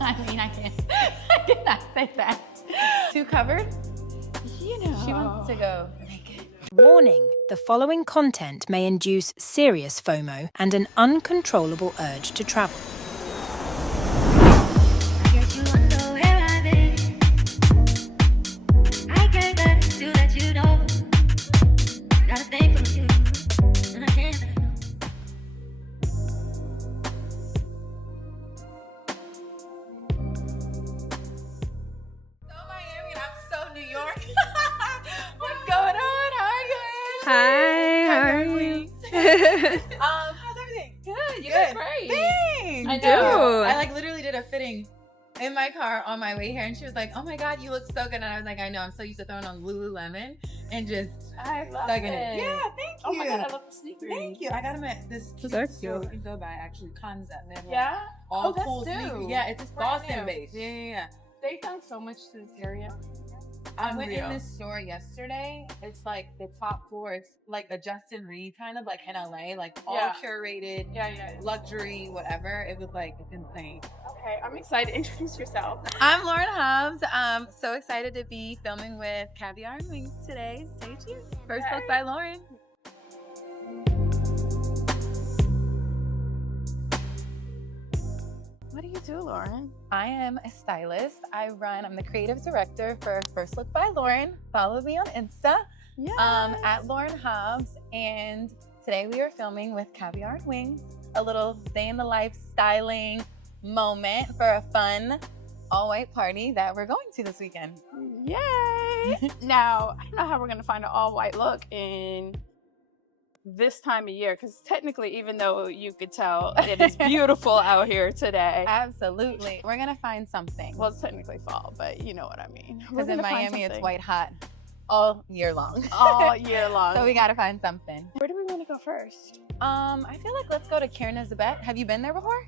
I mean, I cannot say that. Too covered? You know. She wants to go naked. Warning, the following content may induce serious FOMO and an uncontrollable urge to travel. I guess you wanna know where I've been. I came back to let you know. Got a thing from you, and I can't let go. So Miami, and I'm so New York. What's going on? How are you? Hi, how are you? How's everything? Good, you Good. look great. Thanks. I know. I literally did a fitting in my car on my way here, and she was like, "Oh my God, you look so good." And I was like, "I know. I'm so used to throwing on Lululemon and just I love thugging it. it." Yeah, thank you. Oh my God, I love the sneakers. Thank you. I got them at this They're store cute. we can go by, actually, Concept. They have, like, Yeah? all that's cool new. sneakers. Yeah, it's just Brand Boston new. based. Yeah. They've done so much to this area. I went in Unreal. this store yesterday. It's like the top floor. It's like a Justin Reed kind of like in LA, like all Yeah. curated, Yeah. luxury, whatever. It was like it's insane. Okay, I'm excited. Introduce yourself. I'm Lauren Hobbs. I'm so excited to be filming with Caviar and Wings today. Stay tuned. First look by Lauren. What do you do, Lauren? I am a stylist. I'm the creative director for First Look by Lauren. Follow me on Insta. Yeah. At Lauren Hobbs, and today we are filming with Caviar and Wings, a little day in the life styling moment for a fun all-white party that we're going to this weekend. Yay! Now, I don't know how we're going to find an all-white look in this time of year, because technically, even though you could tell it is beautiful out here today. Absolutely. We're gonna find something. Well, it's technically fall, but you know what I mean. We're Because in gonna find Miami it's something white hot all year long. all year long. So we gotta find something. Where do we want to go first? I feel like let's go to Kirna Zabete. Have you been there before?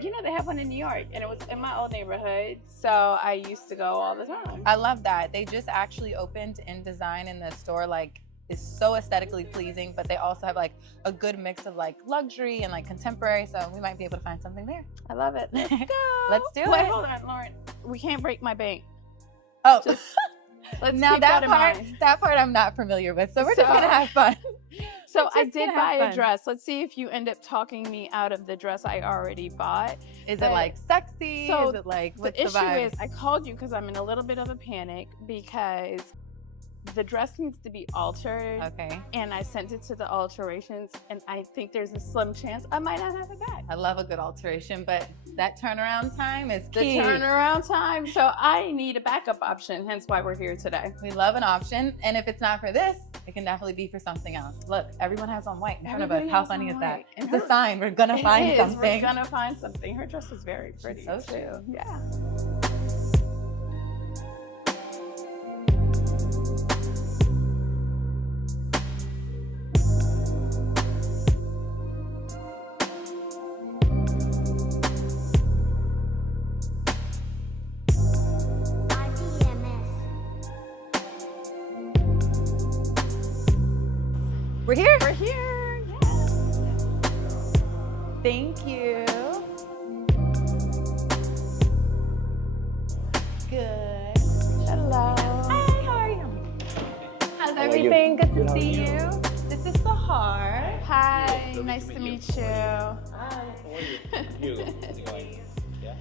They have one in New York, and it was in my old neighborhood, so I used to go all the time. I love that. They just actually opened in design in the store, like is so aesthetically pleasing, but they also have like a good mix of like luxury and like contemporary, so we might be able to find something there. I love it. Let's go. Let's do Wait, it. hold on, Lauren. We can't break my bank. Oh, Just let's now keep that in part mind. that part I'm not familiar with, so we're just So- gonna have fun. So We're I just did gonna have buy a fun. dress. Let's see if you end up talking me out of the dress I already bought. Is it But- like sexy? So is it like what's The issue vibe? is I called you because I'm in a little bit of a panic because the dress needs to be altered. Okay. And I sent it to the alterations, and I think there's a slim chance I might not have it back. I love a good alteration, but that turnaround time is The key. turnaround time. So I need a backup option, hence why we're here today. We love an option, and if it's not for this, it can definitely be for something else. Look, everyone has on white in front of us. Everybody How has funny on is that? white. And It's a her- sign. We're gonna It find is. something. We're gonna find something. Her dress is very pretty so too. cute. Yeah. We're here. We're here. Yes. Thank you. Good. Hello. Hi, how are you? How's everything? Good to see you. This is Sahar. Hi. Nice to meet you. Hi, how are you? Yeah.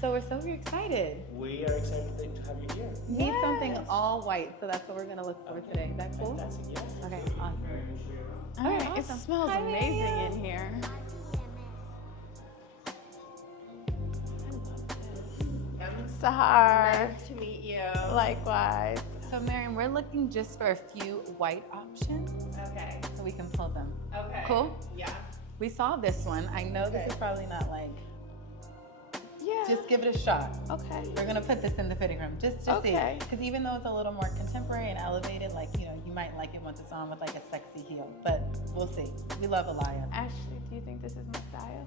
So we're so excited. We are excited to have you here. Need something all white, so that's what we're gonna look for today. Is that cool? Fantastic, yes. Okay, awesome. All All right. right, It awesome. smells Hi, amazing Miriam. in here. Sahar. Nice to meet you. Likewise. So Miriam, we're looking just for a few white options Okay. so we can pull them. Okay. Cool? Yeah. We saw this one. I know this is probably not like, Yeah. just give it a shot. Okay. We're gonna put this in the fitting room just to Okay. see. Because even though it's a little more contemporary and elevated, like, you know, you might like it once it's on with like a sexy heel, but we'll see. We love Alaya. Ashley, do you think this is my style?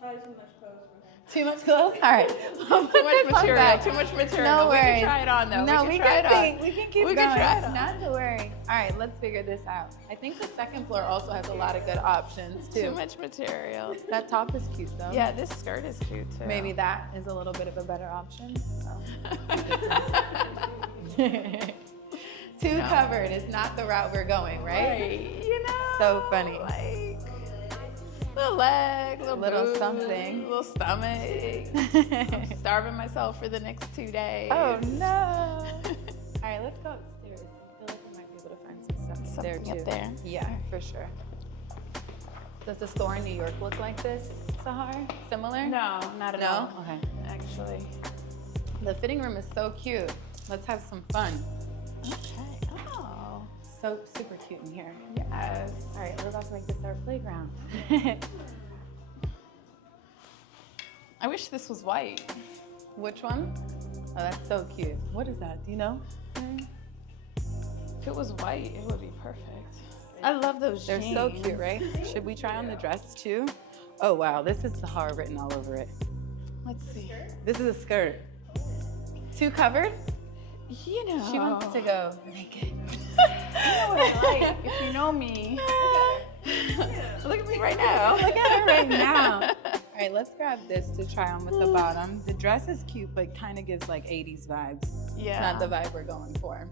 Probably too much clothes for him. Too much clothes? All right. We'll Too put much this on material. back. Too much material. No We worries. can try it on though. No, we can try it see. on. We can keep We going. can try it on. Not to worry. All right, let's figure this out. I think the second floor also has a lot of good options too. Too much material. That top is cute though. Yeah, this skirt is cute too. Maybe that is a little bit of a better option. Too covered is not the route we're going, right? You know. So funny. Like little leg, Little boob, something. little stomach. I'm starving myself for the next 2 days. Oh no. All right, let's go upstairs. I feel like we might be able to find some stuff there Something too. up there. Yeah, for sure. Does the store in New York look like this, Sahar? Similar? No, not at No? all. Okay. Actually. The fitting room is so cute. Let's have some fun. Okay. Oh. So super cute in here. Yes. All right, we're about to make this our playground. I wish this was white. Which one? Oh, that's so cute. What is that? Do you know? If it was white, it would be perfect. I love those They're jeans. so cute, right? Should we try on the dress too? Oh wow, this is Sahar written all over it. Let's see. This is a skirt. Too covered? You know. She wants to go naked. You know what I like. If you know me. Look at me right now. Look at her right now. All right, let's grab this to try on with the bottom. The dress is cute, but kind of gives like 80s vibes. Yeah. Not the vibe we're going for.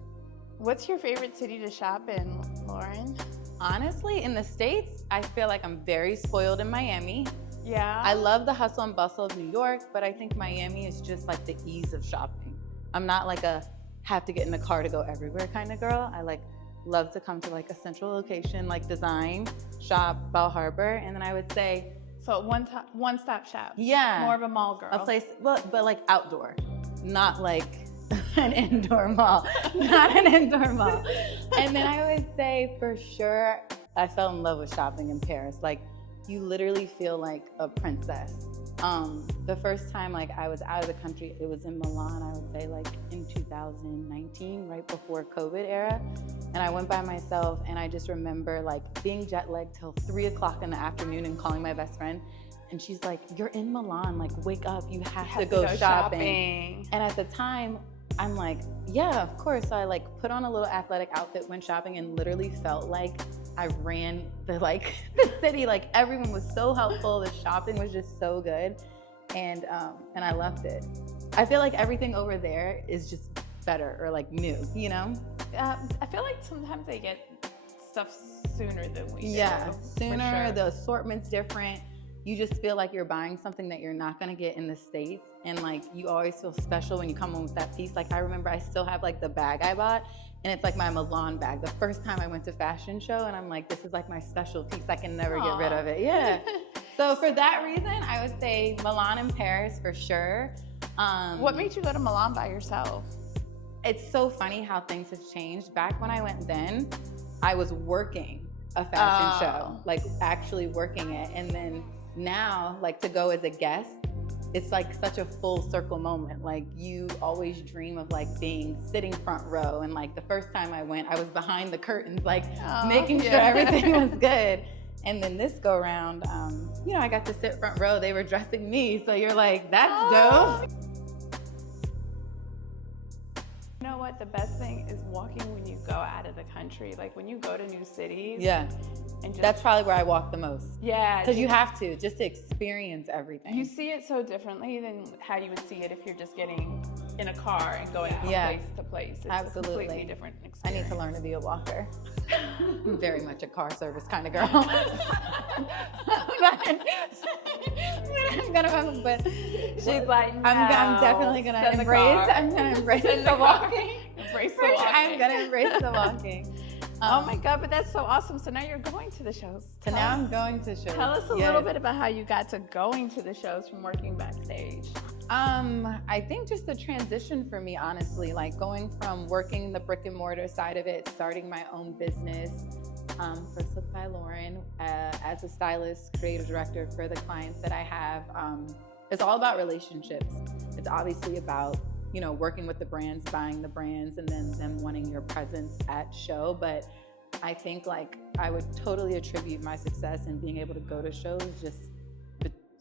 What's your favorite city to shop in, Lauren? Honestly, in the States, I feel like I'm very spoiled in Miami. Yeah. I love the hustle and bustle of New York, but I think Miami is just like the ease of shopping. I'm not like a have to get in the car to go everywhere kind of girl. I like love to come to like a central location, like design, shop, Bal Harbor, and then I would say, So one-stop shop. yeah, More of a mall girl. a place, well, but like outdoor, not like an indoor mall, not an indoor mall. And then I would say for sure, I fell in love with shopping in Paris. Like you literally feel like a princess. The first time like I was out of the country, it was in Milan, I would say like in 2019, right before COVID era. And I went by myself and I just remember like being jet lagged till 3 o'clock in the afternoon and calling my best friend. And she's like, you're in Milan, like wake up, you have to go shopping. And at the time, I'm like, yeah, of course. So I like put on a little athletic outfit, went shopping, and literally felt like I ran the the city. Like everyone was so helpful. The shopping was just so good, and I loved it. I feel like everything over there is just better or like new, you know? I feel like sometimes they get stuff sooner than we do. Yeah, for sooner. sure. The assortment's different. You just feel like you're buying something that you're not gonna get in the States. And like, you always feel special when you come home with that piece. Like I remember I still have like the bag I bought and it's like my Milan bag. The first time I went to fashion show and I'm like, this is like my special piece. I can never get rid of it. Yeah. So for that reason, I would say Milan and Paris for sure. What made you go to Milan by yourself? It's so funny how things have changed. Back when I went then, I was working a fashion show, like actually working it. And then now, like to go as a guest, it's like such a full circle moment. Like you always dream of like being sitting front row. And like the first time I went, I was behind the curtains, like making sure everything was good. And then this go round, you know, I got to sit front row. They were dressing me. So you're like, that's dope. You know what? The best thing is walking when you go out of the country. Like when you go to new cities. Yeah. And just, That's probably where I walk the most. Yeah. Because you have to, just to experience everything. You see it so differently than how you would see it if you're just getting in a car and going from Yeah. place to place. It's Absolutely. a completely different I experience. need to learn to be a walker. I'm very much a car service kind of girl. but She's like, I'm definitely gonna send the embrace. car. I'm gonna embrace Send the walking. Embrace the For sure, walking. I'm gonna embrace the walking. Oh my God, but that's so awesome. So now you're going to the shows. So now I'm going to shows. Tell us a little bit about how you got to going to the shows from working backstage. I think just the transition for me, honestly, like going from working the brick and mortar side of it, starting my own business, first with by Lauren, as a stylist, creative director for the clients that I have. It's all about relationships. It's obviously about, you know, working with the brands, buying the brands, and then them wanting your presence at show. But I think like I would totally attribute my success in being able to go to shows just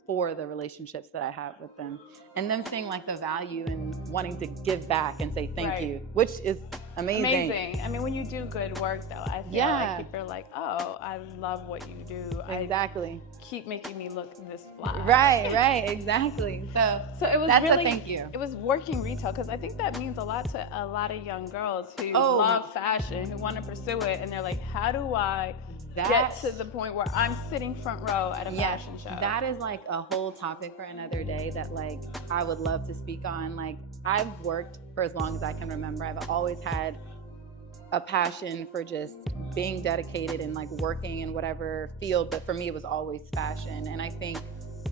for the relationships that I have with them. And them seeing like the value and wanting to give back and say thank Right. you, which is Amazing. I mean, when you do good work, though, I feel Yeah. like people are like, "Oh, I love what you do. Exactly. Keep making me look this fly." Right, exactly. So it was that's really, a thank you. It was working retail, because I think that means a lot to a lot of young girls who Oh. love fashion, who want to pursue it, and they're like, "How do I get to the point where I'm sitting front row at a fashion show?" That is like a whole topic for another day that like I would love to speak on. Like I've worked for as long as I can remember. I've always had a passion for just being dedicated and like working in whatever field, but for me it was always fashion. And I think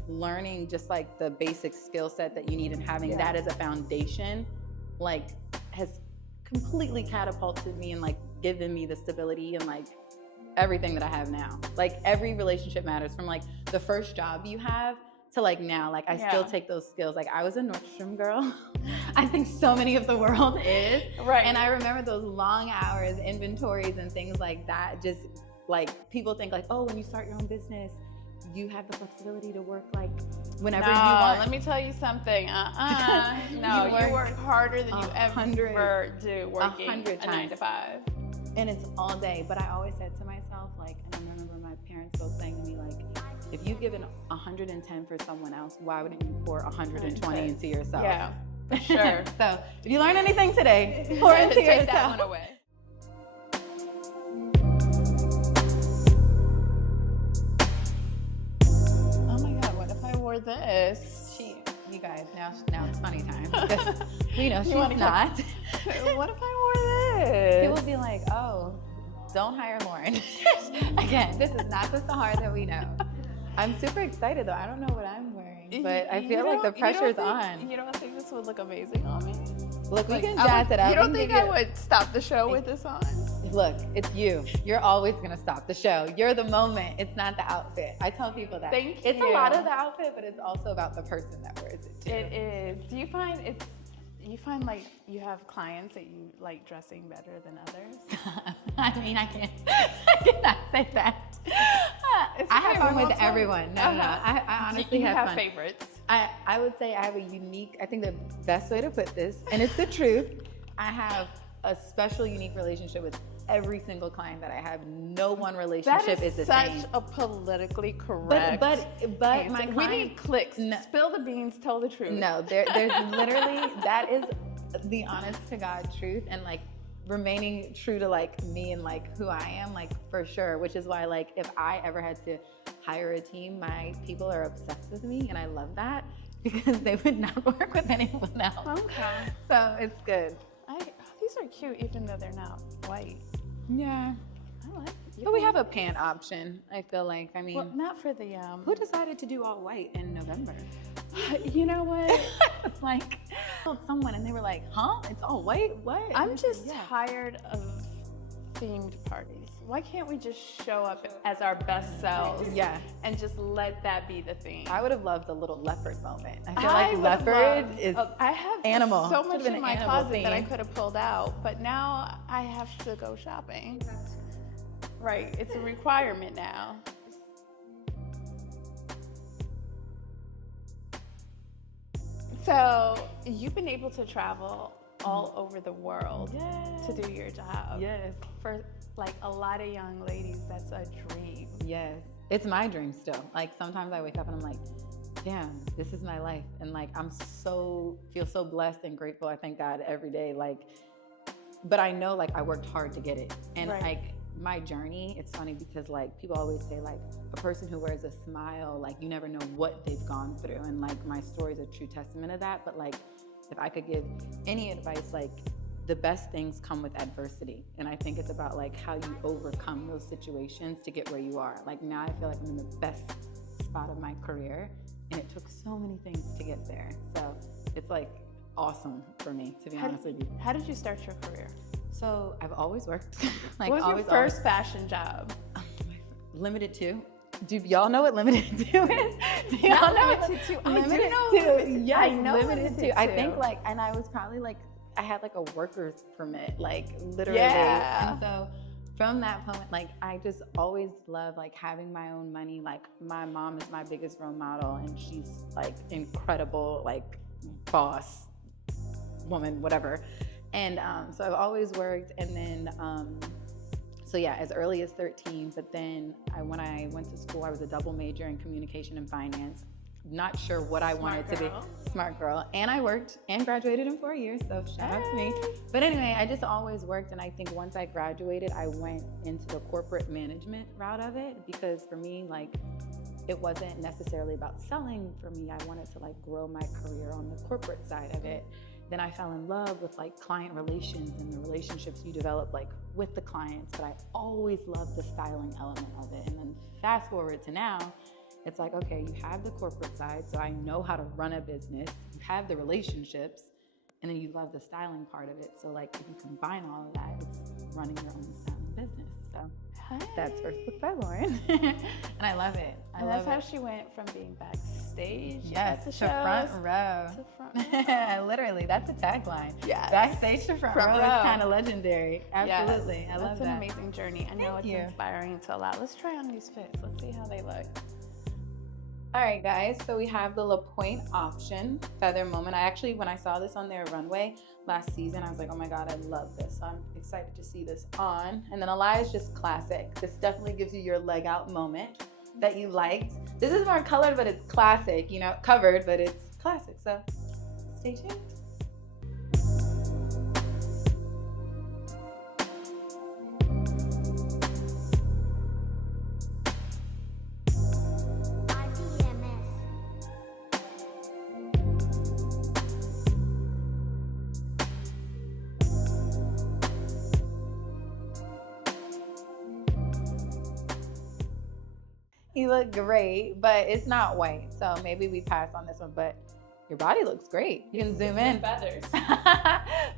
learning just like the basic skill set that you need and having that as a foundation like has completely catapulted me and like given me the stability and like everything that I have now. Like every relationship matters, from like the first job you have to like now. Like I still take those skills. Like I was a Nordstrom girl. I think so many of the world is. Right. And I remember those long hours, inventories and things like that. Just like people think like, oh, when you start your own business, you have the flexibility to work like whenever you want. Let me tell you something. No, you work harder than you ever do working 100 a 9 to 5. And it's all day. But I always said to myself, like, and I remember my parents both saying to me, like, if you've given 110 for someone else, why wouldn't you pour 120 into yourself? Yeah, for sure. So if you learn anything today, pour into Take yourself. that one away. Oh my God, what if I wore this? You guys, now it's funny time. Because we know she's wanna not. What if I wore this? People will be like, oh, don't hire Lauren. Again, this is not the Sahar that we know. I'm super excited though. I don't know what I'm wearing, but I feel like the pressure's on. You don't think this would look amazing on me? Look, we Like, can jazz it up. You don't We think can I do it. would stop the show with this on? Look, it's you. You're always gonna stop the show. You're the moment. It's not the outfit. I tell people that. Thank It's a you. lot of the outfit, but it's also about the person that wears it too. It is. Do you find like you have clients that you like dressing better than others? I mean, I cannot say that. I have fun with everyone. No. I honestly you have fun. favorites. I would say I have a unique, I think the best way to put this, and it's the truth, I have a special, unique relationship with every single client that I have. No one relationship is the same. Such a politically correct. But answer. my We client, need clicks. Spill the beans. Tell the truth. no, there's literally, that is the honest to God truth, and like remaining true to like me and like who I am, like for sure. Which is why like if I ever had to hire a team, my people are obsessed with me, and I love that because they would not work with anyone else. Okay. So it's good. These are cute, even though they're not white. Yeah. I like it. But we have a pant option, I feel like. I mean, Well, not for the who decided to do all white in November? You know what? It's like, I told someone and they were like, huh? It's all white? What? I'm just tired of themed parties. Why can't we just show up as our best selves? Yeah. And just let that be the theme? I would have loved a little leopard moment. I feel like leopard is I have animal. so much Should've been in an my animal closet that I theme. could have pulled out, but now I have to go shopping. Right, it's a requirement now. So you've been able to travel all over the world to do your job. Yes. For like a lot of young ladies, that's a dream. Yes. It's my dream still. Like sometimes I wake up and I'm like, damn, this is my life. And like, feel so blessed and grateful. I thank God every day. Like, but I know like I worked hard to get it. And like my journey, it's funny because like people always say like a person who wears a smile, like you never know what they've gone through. And like my story is a true testament of that. But like, if I could give any advice, like the best things come with adversity. And I think it's about like how you overcome those situations to get where you are. Like now I feel like I'm in the best spot of my career and it took so many things to get there. So it's like awesome for me, to be honest with you. How did you start your career? So I've always worked. Like What was always, your first fashion job? Limited 2. Do y'all know what Limited 2 is? Do y'all know Limited 2. I do Limited know 2. Limited 2. Yes, I know Limited Limited 2. I 2. think like, and I was probably like, I had like a worker's permit, like literally. Yeah. And so from that moment, like I just always love like having my own money. Like my mom is my biggest role model and she's like incredible, like boss woman, whatever. And so I've always worked. And then, so yeah, as early as 13. But then when I went to school, I was a double major in communication and finance. Not sure what I wanted to be. Smart girl. And I worked and graduated in 4 years. So shout out to me. But anyway, I just always worked. And I think once I graduated, I went into the corporate management route of it, because for me, like, it wasn't necessarily about selling for me. I wanted to like grow my career on the corporate side of it. Then I fell in love with like client relations and the relationships you develop like with the clients. But I always loved the styling element of it. And then fast forward to now, it's like, okay, you have the corporate side, so I know how to run a business. You have the relationships, and then you love the styling part of it. So like if you combine all of that, it's running your own styling business. So that's First Look by Lauren. And I love it. And that's how she went from being backstage yes, at the to shows front row. to front row. Literally, that's a tagline. Yes. Backstage to front row is kind of legendary. Absolutely. Yes. I love That's an that. amazing journey. I know Thank it's you. inspiring to a lot. Let's try on these fits. Let's see how they look. All right, guys, so we have the La Pointe option feather moment. I actually, when I saw this on their runway last season, I was like, oh my God, I love this. So I'm excited to see this on. And then Eli is just classic. This definitely gives you your leg out moment that you liked. This is more colored, but it's classic, you know, covered, but it's classic. So stay tuned. You look great, but it's not white. So maybe we pass on this one, but your body looks great. You can zoom in. Feathers.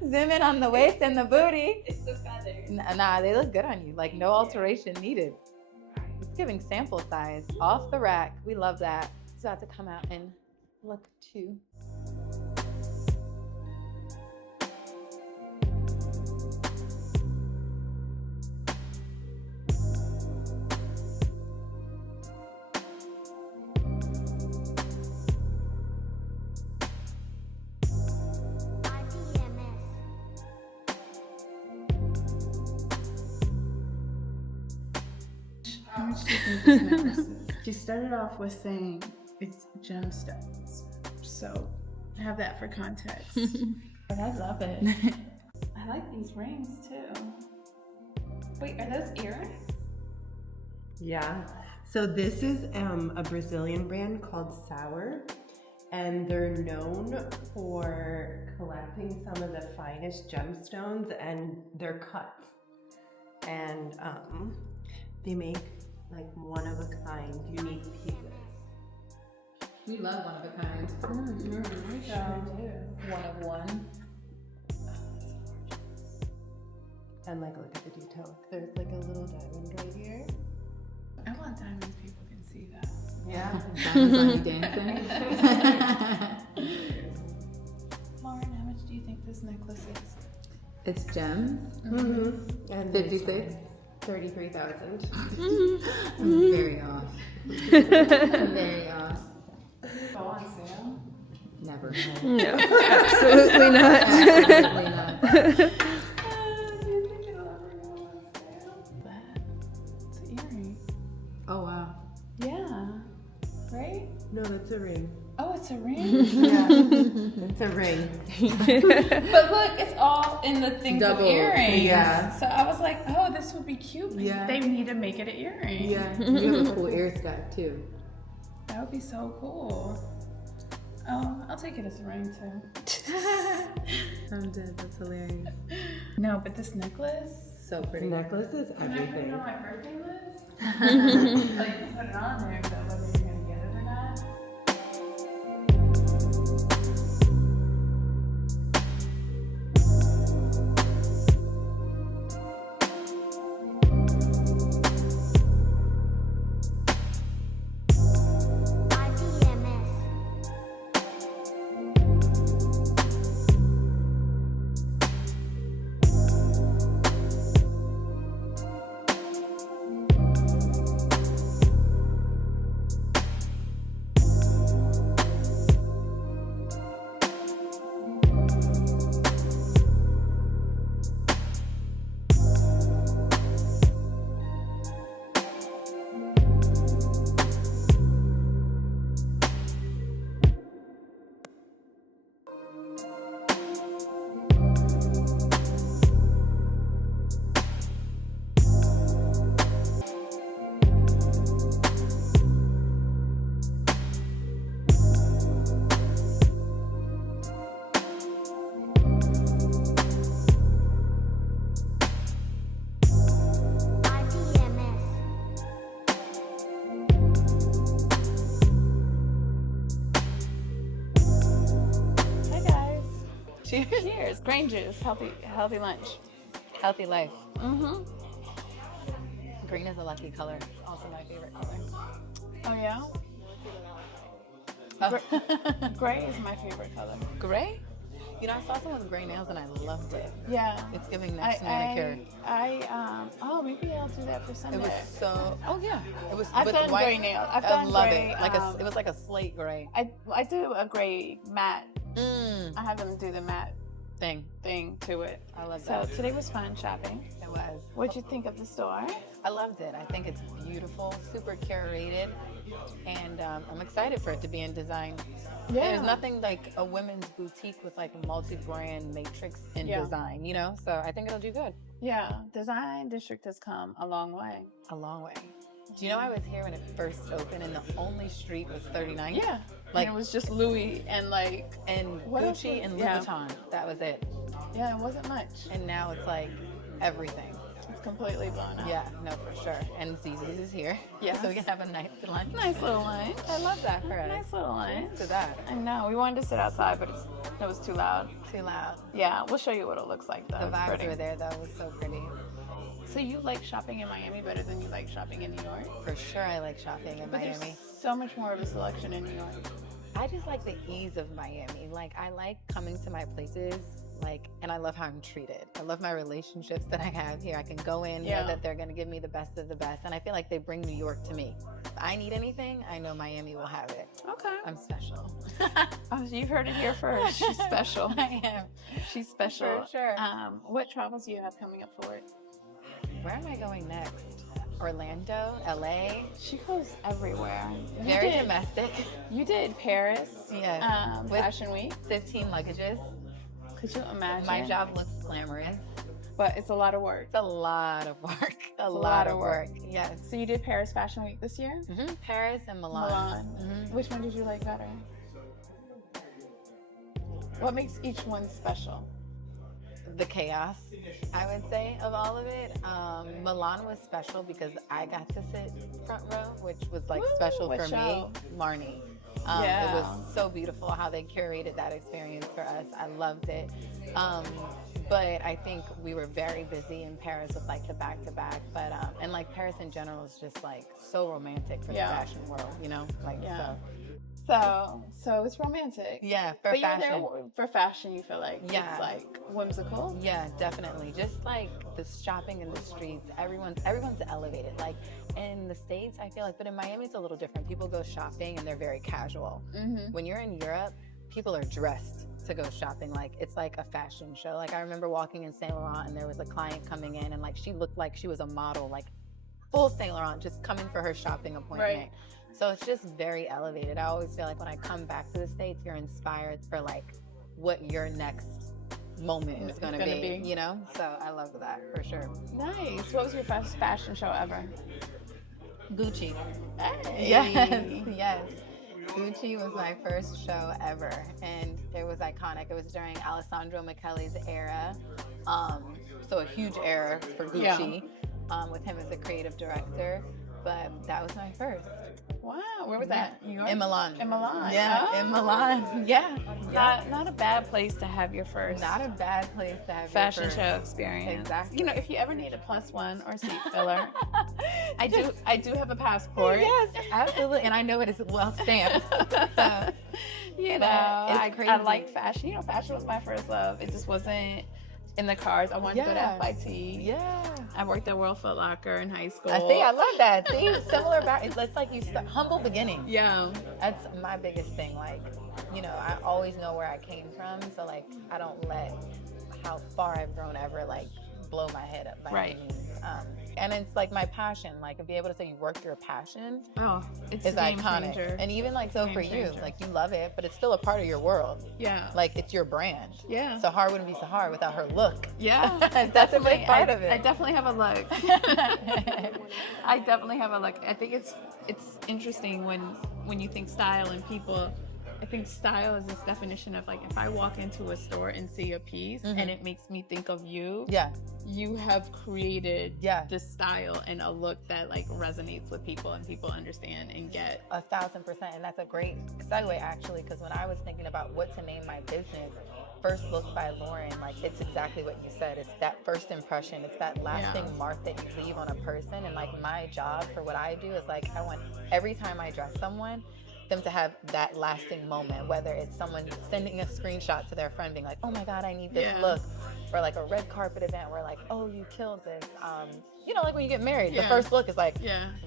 Zoom in on the waist and the booty. It's the feathers. Nah, they look good on you. Like no alteration needed. It's giving sample size off the rack. We love that. It's about to come out in look 2. How much do you think this necklace is? She started off with saying it's gemstones. So have that for context. But I love it. I like these rings too. Wait, are those earrings? Yeah. So this is a Brazilian brand called Sahar, and they're known for collecting some of the finest gemstones and their cuts. And they make like one of a kind, unique pieces. We love one of a kind. We sure do. One of one. And like, look at the detail. There's like a little diamond right here. I want diamonds, people can see that. Yeah. Diamonds on you dancing. Lauren, how much do you think this necklace is? It's gems. Mm-hmm. And 56. 33,000. Very off. Very off. Go on sale? Never. No, absolutely not. Absolutely not. Do you think it'll ever go on sale? It's an earring. Oh wow. Yeah. Right? No, that's a ring. Oh, it's a ring? Yeah. It's a ring. But look, it's all in the things Double, of earrings. yeah. So I was like, oh, this would be cute. But Yeah. they need to make it an earring. Yeah. You have a cool ear stack too. That would be so cool. Oh, I'll take it as a ring too. I'm dead. That's hilarious. No, but this necklace. So The pretty. necklace is Can I put it everything. on my birthday list? Like, you can put it on there, but whether you're gonna get it or not. Cheers. Cheers. Grain juice. Healthy lunch. Healthy life. Mm-hmm. Green is a lucky color. It's also my favorite color. Oh, yeah? Oh. Gray is my favorite color. Gray? You know, I saw someone with gray nails and I loved it. Yeah. It's giving next manicure. Oh, maybe I'll do that for Sunday. It was so, oh yeah. It was I've with done white. gray nails. I've I done love gray, it. It was like a slate gray. I do a gray matte. Mm. I have them do the matte Thing. to it. I love So that. today was fun shopping. It was. What'd you think of the store? I loved it. I think it's beautiful, super curated, and I'm excited for it to be in design. Yeah. There's nothing like a women's boutique with like a multi-brand matrix in design, you know? So I think it'll do good. Yeah, Design District has come a long way. A long way. Do you know I was here when it first opened and the only street was 39th? Yeah. Like, and it was just Louis and what else Gucci was- and yeah. Louboutin. That was it. Yeah, it wasn't much. And now it's like everything. It's completely blown up. Yeah, no, for sure. And Zizi's is here. Yes. So we can have a nice lunch. Nice little lunch. I love that for us. Nice little lunch. To that. I know. We wanted to sit outside, but it was too loud. Too loud. Yeah, we'll show you what it looks like though. The It's vibes pretty. were there though. It was so pretty. So you like shopping in Miami better than you like shopping in New York? For sure I like shopping in But Miami. there's so much more of a selection in New York. I just like the ease of Miami. Like I like coming to my places, and I love how I'm treated. I love my relationships that I have here. I can go in, know that they're gonna give me the best of the best, and I feel like they bring New York to me. If I need anything, I know Miami will have it. Okay. I'm special. Oh, you've heard it here first. She's special. I am. She's special. For sure. What travels do you have coming up for it? Where am I going next? Orlando, LA. She goes everywhere. Very domestic. You did Paris. Yeah. With Fashion Week. 15 luggages. Could you imagine? My job looks glamorous. But it's a lot of work. It's a lot of work. A lot of work. Yes. So you did Paris Fashion Week this year? Mm-hmm. Paris and Milan. Mm-hmm. Which one did you like better? What makes each one special? The chaos, I would say, of all of it. Milan was special because I got to sit front row, which was like special what for show? me. Marnie. Yeah. It was so beautiful how they curated that experience for us. I loved it. But I think we were very busy in Paris with like the back-to-back. But and like Paris in general is just like so romantic for the fashion world, you know? Like So it's romantic. Yeah, for but fashion. You're there for fashion, you feel like Yeah. it's like whimsical. Yeah, definitely. Just like the shopping in the streets, everyone's elevated. Like in the States, I feel like, but in Miami, it's a little different. People go shopping and they're very casual. Mm-hmm. When you're in Europe, people are dressed to go shopping. Like it's like a fashion show. Like I remember walking in Saint Laurent and there was a client coming in and like she looked like she was a model, like full Saint Laurent, just coming for her shopping appointment. Right. So it's just very elevated. I always feel like when I come back to the States, you're inspired for like what your next moment is going to be, you know? So I love that for sure. Nice. What was your first fashion show ever? Gucci. Hey. Yes. Gucci was my first show ever, and it was iconic. It was during Alessandro Michele's era, so a huge era for Gucci, with him as the creative director. But that was my first. Wow. Where was that? New York? In Milan. In Milan. Yeah, Oh. in Milan. Yeah. Not a bad place to have your first. Not a bad place to have fashion your first. show experience. Exactly. You know, if you ever need a +1 or seat filler, I do have a passport. Yes, absolutely, and I know it is well stamped. So, you know, I like fashion. You know, fashion was my first love. It just wasn't in the cars. I wanted to go to FIT. Yeah. I worked at World Foot Locker in high school. I see. I love that. See, similar. It's like you start humble beginnings. Yeah. That's my biggest thing. Like, you know, I always know where I came from, so like I don't let how far I've grown ever like blow my head up by any means. And it's like my passion. Like to be able to say you work your passion. Oh, it's is a game iconic. changer. And even like so Game for you, changer. like you love it, but it's still a part of your world. Yeah. Like it's your brand. Yeah. Sahar wouldn't be Sahar without her look. Yeah. That's a big part of I it. definitely have a look. I definitely have a look. I think it's interesting when you think style and people. I think style is this definition of like if I walk into a store and see a piece and it makes me think of you. Yeah. You have created this style and a look that like resonates with people and people understand and get. 1,000%, and that's a great segue actually, because when I was thinking about what to name my business, first look by Lauren, like it's exactly what you said. It's that first impression. It's that lasting mark that you leave on a person. And like my job for what I do is like I want every time I dress someone, them to have that lasting moment, whether it's someone sending a screenshot to their friend being like, oh my God, I need this look, or like a red carpet event where like, oh, you killed this. You know, like when you get married, the first look is like,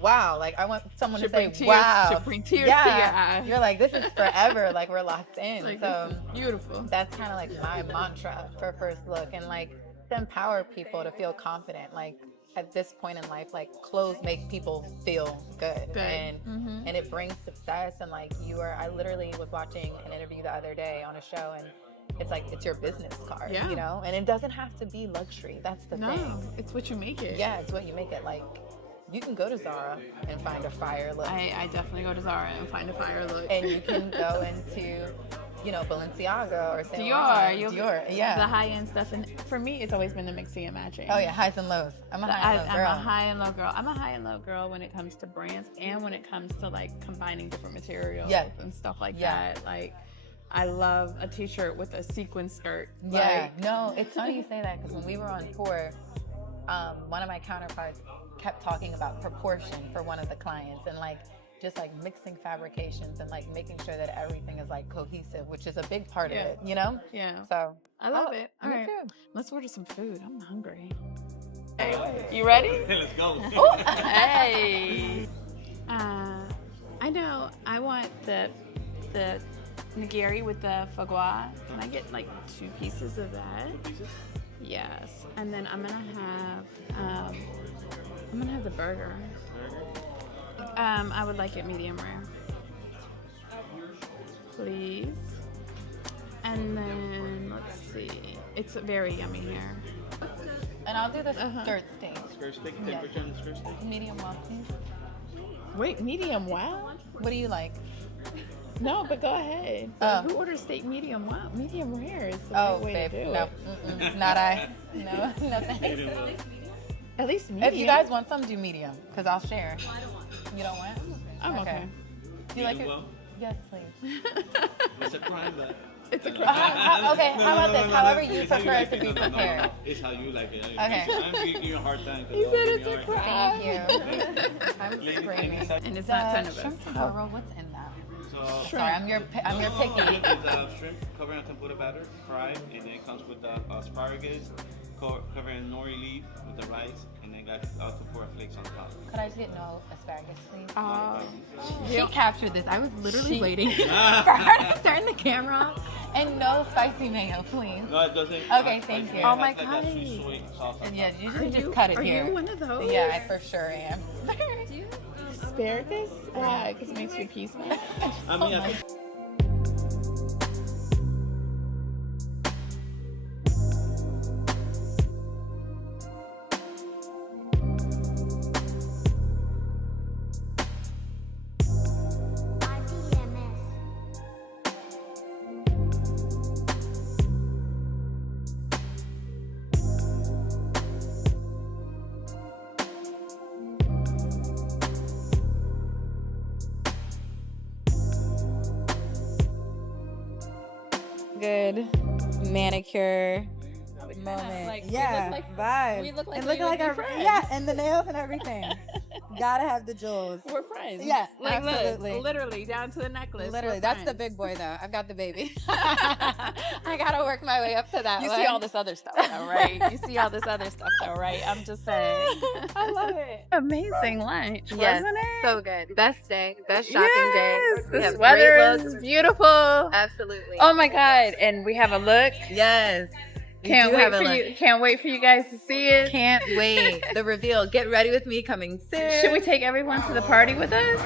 wow, like I want someone to say, wow. Should bring tears to your eyes. You're like, this is forever, like we're locked in. Like, so this is beautiful. That's kind of like my mantra for first look, and like to empower people to feel confident. Like at this point in life, like clothes make people feel good. And and it brings success. And like I literally was watching an interview the other day on a show, and it's like it's your business card, you know, and it doesn't have to be luxury. That's the thing. It's what you make it. Yeah, it's what you make it. Like you can go to Zara and find a fire look. I definitely go to Zara and find a fire look. And you can go into, you know, Balenciaga or Saint Dior, the high-end stuff. And for me, it's always been the mixing and matching. Oh yeah, highs and lows. I'm a high and low girl. I'm a high and low girl. I'm a high and low girl when it comes to brands and when it comes to like combining different materials and stuff like that. Like I love a t-shirt with a sequin skirt. Yeah, no, it's funny you say that because when we were on tour, one of my counterparts kept talking about proportion for one of the clients and like just like mixing fabrications and like making sure that everything is like cohesive, which is a big part of it, you know? Yeah. So I love it. All right, too. Let's order some food. I'm hungry. Hey, you ready? Let's go. Oh, hey. I know. I want the nigiri with the foie gras. Can I get like 2 pieces of that? 2 pieces? Yes. And then I'm gonna have the burger. I would like it medium rare, please. And then let's see. It's very yummy here. And I'll do the skirt steak. Skirt steak, temperature on the skirt steak? Medium well, please. Wait, medium well? What do you like? No, but go ahead. Who orders steak medium well? Medium rare is the right way babe, to do no, it. Not I. No, no thanks. At least medium. If you guys want some, do medium, because I'll share. I don't want it. You don't want? I'm okay. Do you like it? Well? Yes, please. It's a crime, but... It's a crime. Okay, how about this? However you prefer it to be prepared. It's how you like it. Okay. I'm giving you a hard time. He said it's a crime. Thank you. I'm screaming. And it's not The shrimp tempura, what's in that? So, Sorry, I'm your picky. It's shrimp covered in tempura batter, fried, and then it comes with the asparagus, covered in nori leaf with the rice, and then got tempura flakes on top. Could I just get no asparagus, please? She captured this. I was literally waiting for her to turn the camera off. And no spicy mayo, please. No, it doesn't. Okay, thank you. Oh my Like that sweet soy sauce on And yeah, top. you should just cut it here. Are you one of those? Yeah, I for sure am. Asparagus? Why? Because it makes your pee smell? I mean, I think Good manicure moment. like- we yeah, look like- vibe. we look like and we looking would like be our friends. yeah, and the nails and everything. Gotta have the jewels. We're friends. Yeah, like, absolutely. Look, literally down to the necklace. Literally, We're that's the friends. big boy though. I've got the baby. I gotta work my way up to that. You one. see all this other stuff though, right? You see all this other stuff though, right? I'm just saying. I love it. Amazing lunch, Yes, wasn't it? so good. Best day, best shopping day. Yes, We this have weather great is looks. beautiful. Absolutely. Oh my God! And we have a look. Yes. We Can't do wait have a for look. you. Can't wait for you guys to see it. Can't wait. The reveal. Get ready with me coming soon. Should we take everyone to the party with us?